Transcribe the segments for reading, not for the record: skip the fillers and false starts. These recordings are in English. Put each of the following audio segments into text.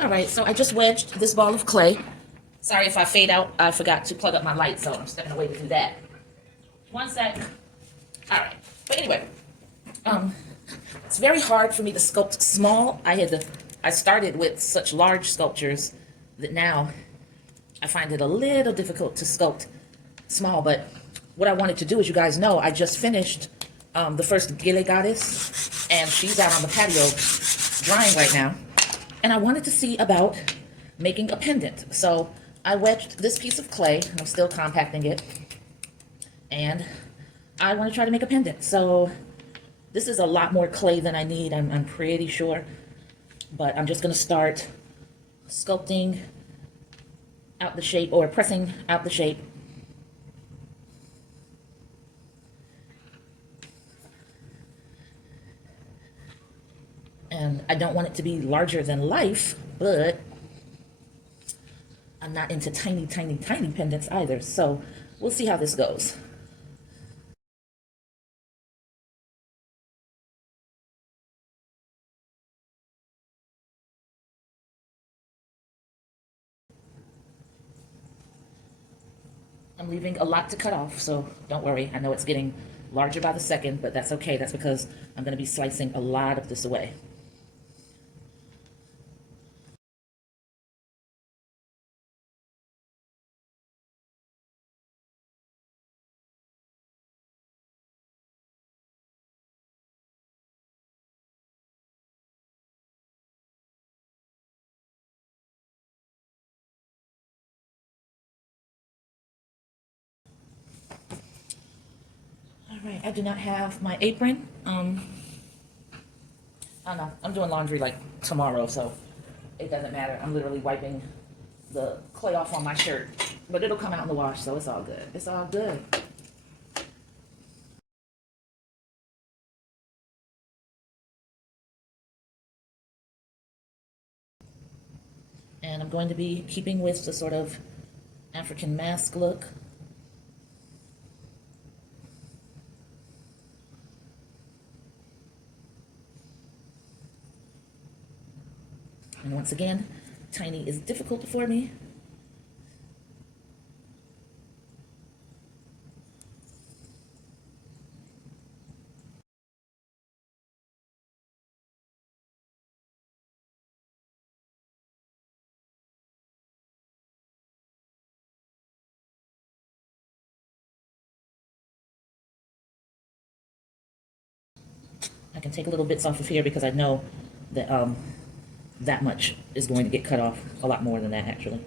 All right, so I just wedged this ball of clay. Sorry if I fade out. I forgot to plug up my light, so I'm stepping away to do that. One sec. All right. But anyway, um, it's very hard for me to sculpt small. I started with such large sculptures that now I find it a little difficult to sculpt small. But what I wanted to do, as you guys know, I just finished the first Gele Goddess, and she's out on the patio drying right now. And I wanted to see about making a pendant. So I wedged this piece of clay, and I'm still compacting it, and I want to try to make a pendant. So this is a lot more clay than I need, I'm pretty sure, but I'm just going to start sculpting out the shape, or pressing out the shape. And I don't want it to be larger than life, but I'm not into tiny, tiny, tiny pendants either. So we'll see how this goes. I'm leaving a lot to cut off, so don't worry. I know it's getting larger by the second, but that's okay. That's because I'm going to be slicing a lot of this away. All right, I do not have my apron. I don't know. I'm doing laundry like tomorrow, so it doesn't matter. I'm literally wiping the clay off on my shirt, but it'll come out in the wash, so it's all good. It's all good. And I'm going to be keeping with the sort of African mask look. And once again, tiny is difficult for me. I can take little bits off of here because I know that that much is going to get cut off, a lot more than that actually.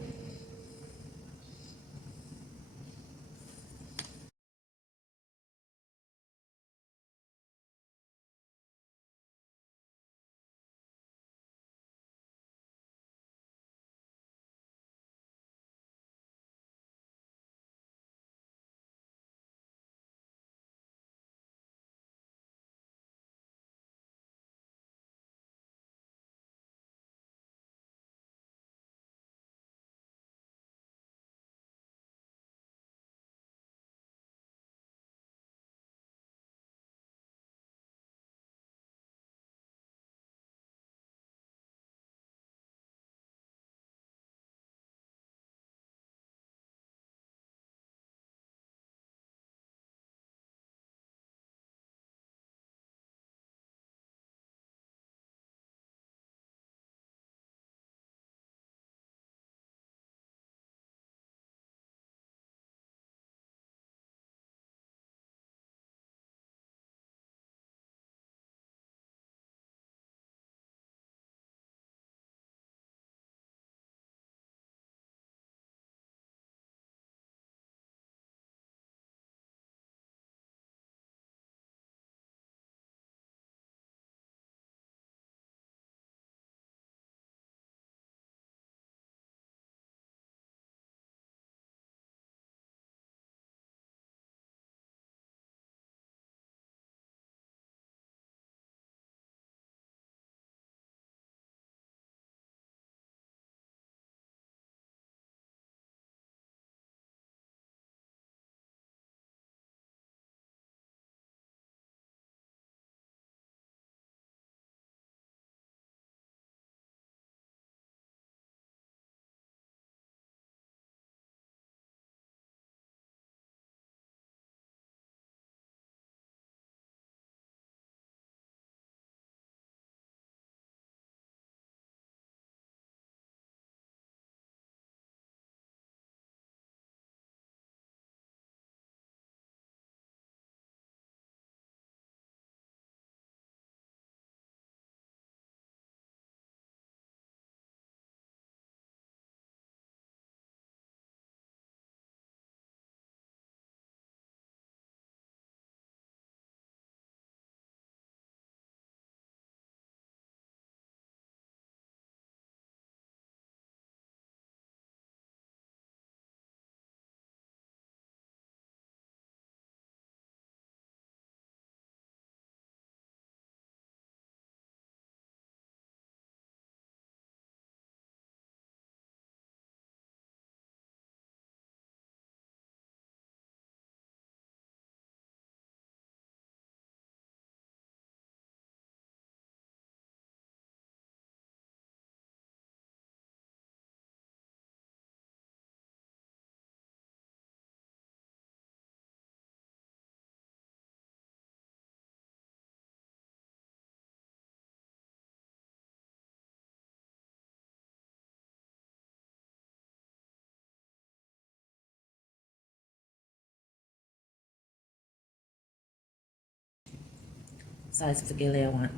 size of the gele I want.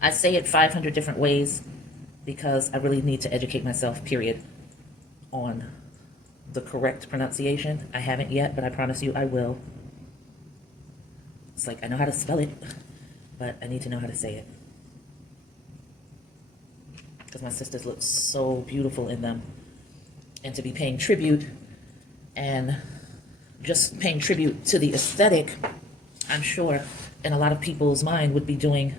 I say it 500 different ways because I really need to educate myself, period, on the correct pronunciation. I haven't yet, but I promise you I will. It's like I know how to spell it, but I need to know how to say it. Because my sisters look so beautiful in them. And to be paying tribute and just paying tribute to the aesthetic, I'm sure in a lot of people's mind would be doing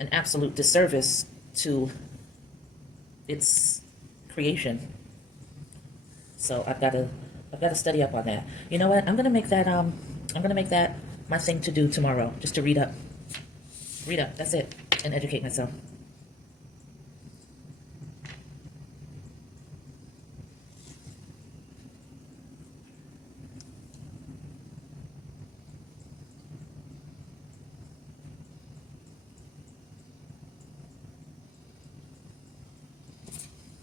an absolute disservice to its creation. So I've got to study up on that. You know what? I'm gonna make that my thing to do tomorrow, just to read up. Read up, that's it, and educate myself.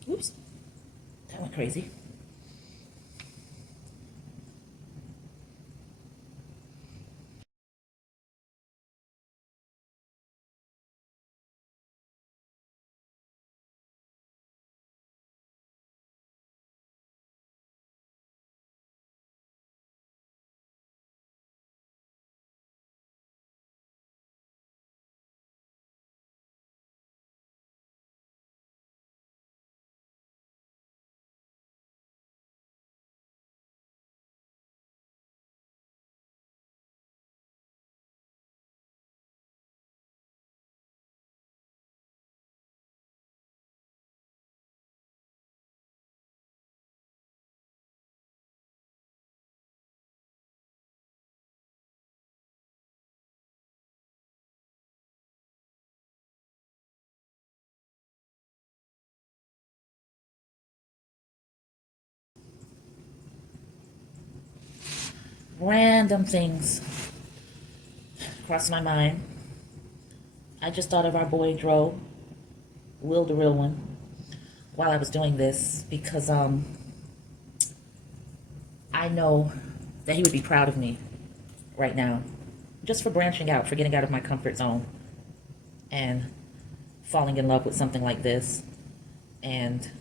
Oops, that went crazy. Random things cross my mind. I just thought of our boy Dro, Will the real one, while I was doing this because I know that he would be proud of me right now, just for branching out, for getting out of my comfort zone and falling in love with something like this. And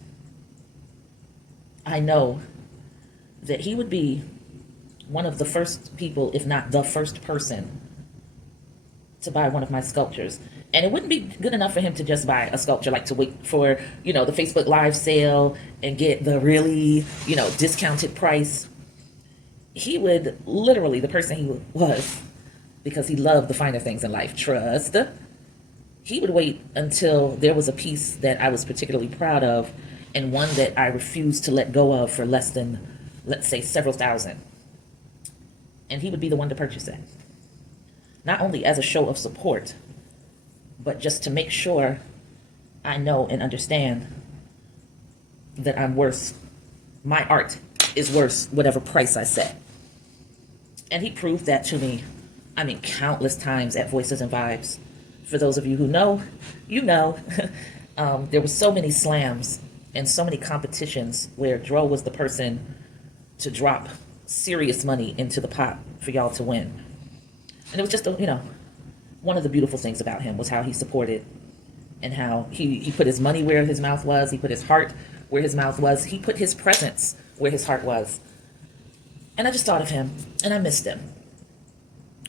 I know that he would be one of the first people, if not the first person, to buy one of my sculptures. And it wouldn't be good enough for him to just buy a sculpture, like to wait for, the Facebook Live sale and get the really, discounted price. He would literally, the person he was, because he loved the finer things in life, trust, he would wait until there was a piece that I was particularly proud of and one that I refused to let go of for less than, let's say, several thousand. And he would be the one to purchase it. Not only as a show of support, but just to make sure I know and understand that I'm worth, my art is worth whatever price I set. And he proved that to me, countless times at Voices and Vibes. For those of you who know, you know. There were so many slams and so many competitions where Dro was the person to drop serious money into the pot for y'all to win. And it was just, one of the beautiful things about him was how he supported and how he put his money where his mouth was. He put his heart where his mouth was. He put his presence where his heart was. And I just thought of him and I missed him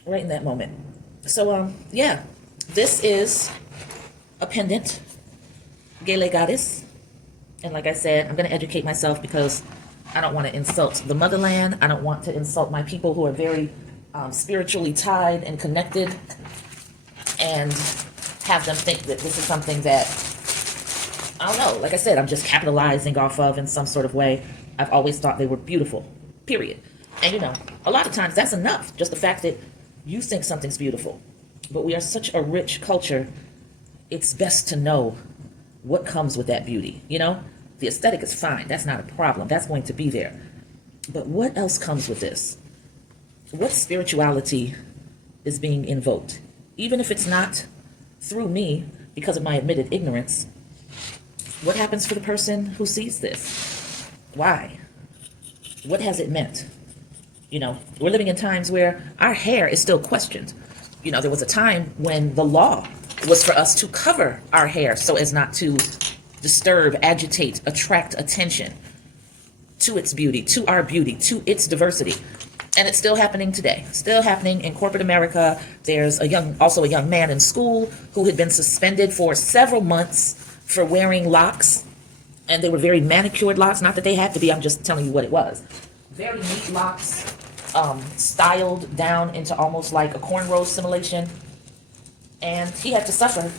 right in that moment. So, yeah, this is a pendant, Gele Goddess. And like I said, I'm going to educate myself because I don't want to insult the motherland. I don't want to insult my people who are very spiritually tied and connected and have them think that this is something that, I don't know, like I said, I'm just capitalizing off of in some sort of way. I've always thought they were beautiful, period. And a lot of times that's enough, just the fact that you think something's beautiful. But we are such a rich culture, it's best to know what comes with that beauty, The aesthetic is fine, that's not a problem, that's going to be there. But what else comes with this? What spirituality is being invoked? Even if it's not through me, because of my admitted ignorance, what happens for the person who sees this? Why? What has it meant? We're living in times where our hair is still questioned. You know, there was a time when the law was for us to cover our hair so as not to disturb, agitate, attract attention to its beauty, to our beauty, to its diversity. And it's still happening today. Still happening in corporate America. There's also a young man in school who had been suspended for several months for wearing locks. And they were very manicured locks. Not that they had to be, I'm just telling you what it was. Very neat locks, styled down into almost like a cornrow simulation. And he had to suffer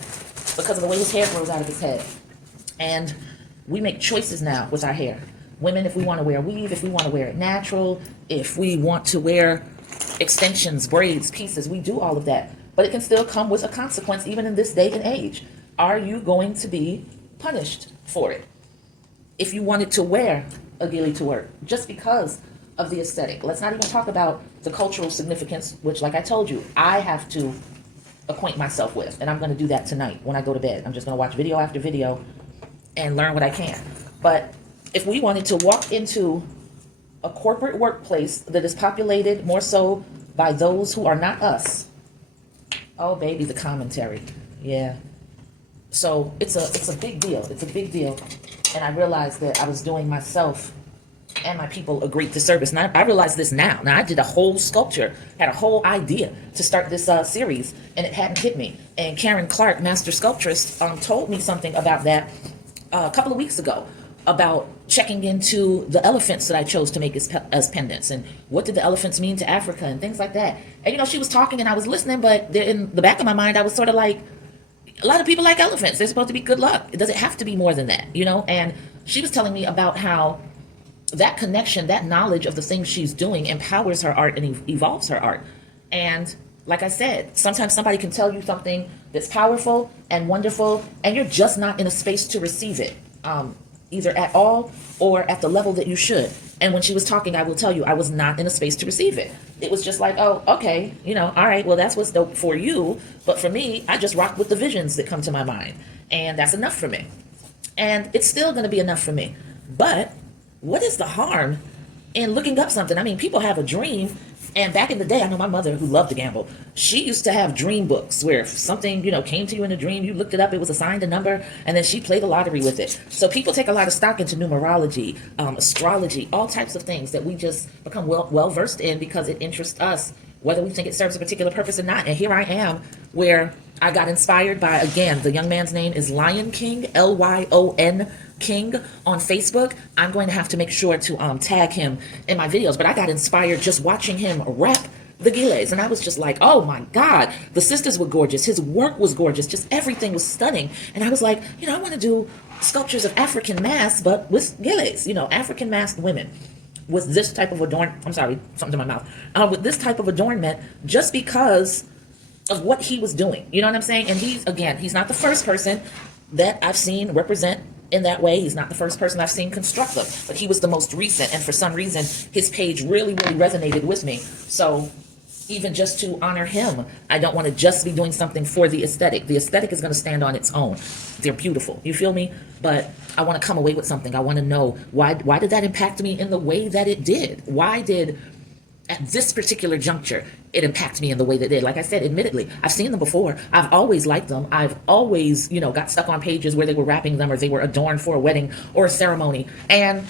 because of the way his hair grows out of his head. And we make choices now with our hair. Women, if we want to wear weave, if we want to wear it natural, if we want to wear extensions, braids, pieces, we do all of that. But it can still come with a consequence even in this day and age. Are you going to be punished for it? If you wanted to wear a gele to work, just because of the aesthetic. Let's not even talk about the cultural significance, which, like I told you, I have to acquaint myself with. And I'm going to do that tonight when I go to bed. I'm just going to watch video after video and learn what I can. But if we wanted to walk into a corporate workplace that is populated more so by those who are not us, oh baby, the commentary, yeah. So it's a big deal. It's a big deal, and I realized that I was doing myself and my people a great disservice. And I realize this now. Now I did a whole sculpture, had a whole idea to start this series, and it hadn't hit me. And Karen Clark, master sculptress, told me something about that a couple of weeks ago, about checking into the elephants that I chose to make as pendants, and what did the elephants mean to Africa and things like that. And you know, she was talking and I was listening, but in the back of my mind I was sort of like, a lot of people like elephants. They're supposed to be good luck. It doesn't have to be more than that, you know? And she was telling me about how that connection, that knowledge of the things she's doing empowers her art and evolves her art. And like I said, sometimes somebody can tell you something that's powerful and wonderful, and you're just not in a space to receive it. Either at all or at the level that you should. And when she was talking, I will tell you, I was not in a space to receive it. It was just like, oh, okay, you know, all right, well, that's what's dope for you. But for me, I just rock with the visions that come to my mind. And that's enough for me. And it's still going to be enough for me. But what is the harm in looking up something? I mean, people have a dream. And back in the day, I know my mother, who loved to gamble, she used to have dream books where if something, you know, came to you in a dream, you looked it up, it was assigned a number, and then she played the lottery with it. So people take a lot of stock into numerology, astrology, all types of things that we just become well versed in because it interests us, whether we think it serves a particular purpose or not. And here I am, where I got inspired by, again, the young man's name is Lion King, Lyon King on Facebook. I'm going to have to make sure to tag him in my videos, but I got inspired just watching him rap the geles, and I was just like, oh my God, the sisters were gorgeous, his work was gorgeous, just everything was stunning. And I was like, you know, I want to do sculptures of African masks, but with geles, you know, African masked women with this type of I'm sorry, something in my mouth, with this type of adornment, just because of what he was doing, you know what I'm saying? And he's not the first person that I've seen represent in that way. He's not the first person I've seen construct them, but he was the most recent, and for some reason his page really resonated with me. So even just to honor him, I don't want to just be doing something for the aesthetic. The aesthetic is going to stand on its own. They're beautiful, you feel me? But I want to come away with something. I want to know why did that impact me in the way that it did? Why did, at this particular juncture, it impacts me in the way that it did? Like I said, admittedly, I've seen them before. I've always liked them. I've always, you know, got stuck on pages where they were wrapping them or they were adorned for a wedding or a ceremony. And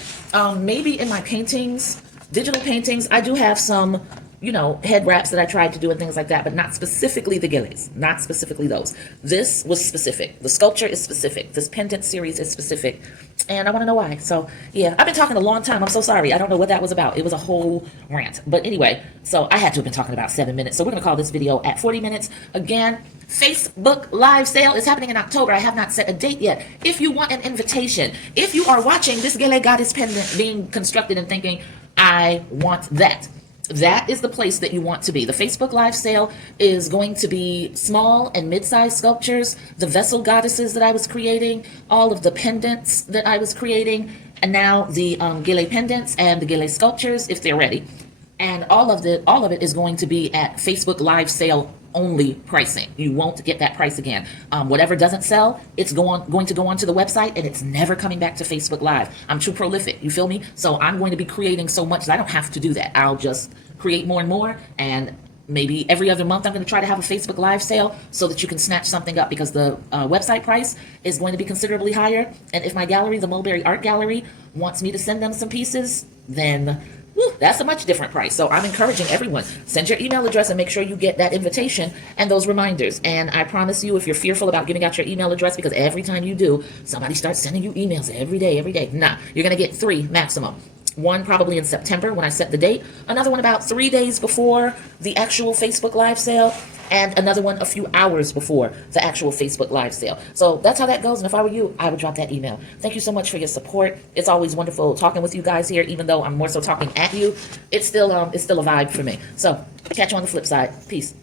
maybe in my paintings, digital paintings, I do have some, you know, head wraps that I tried to do and things like that, but not specifically the geles, not specifically those. This was specific. The sculpture is specific. This pendant series is specific. And I want to know why. So yeah, I've been talking a long time. I'm so sorry. I don't know what that was about. It was a whole rant. But anyway, so I had to have been talking about 7 minutes. So we're going to call this video at 40 minutes. Again, Facebook live sale is happening in October. I have not set a date yet. If you want an invitation, if you are watching this Gele Goddess pendant being constructed and thinking, I want that, that is the place that you want to be. The Facebook live sale is going to be small and mid-sized sculptures, the vessel goddesses that I was creating, all of the pendants that I was creating, and now the Gele pendants and the Gele sculptures, if they're ready. And all of it is going to be at Facebook live sale only pricing. You won't get that price again. Whatever doesn't sell, it's going to go onto the website, and it's never coming back to Facebook Live. I'm too prolific, you feel me? So I'm going to be creating so much that I don't have to do that. I'll just create more and more, and maybe every other month I'm going to try to have a Facebook Live sale so that you can snatch something up, because the website price is going to be considerably higher. And if my gallery, the Mulberry Art Gallery, wants me to send them some pieces, then that's a much different price. So I'm encouraging everyone, send your email address and make sure you get that invitation and those reminders. And I promise you, if you're fearful about giving out your email address, because every time you do, somebody starts sending you emails every day. Nah, you're going to get 3 maximum. One probably in September when I set the date, another one about 3 days before the actual Facebook Live sale, and another one a few hours before the actual Facebook Live sale. So that's how that goes. And if I were you, I would drop that email. Thank you so much for your support. It's always wonderful talking with you guys here, even though I'm more so talking at you. It's still a vibe for me. So catch you on the flip side. Peace.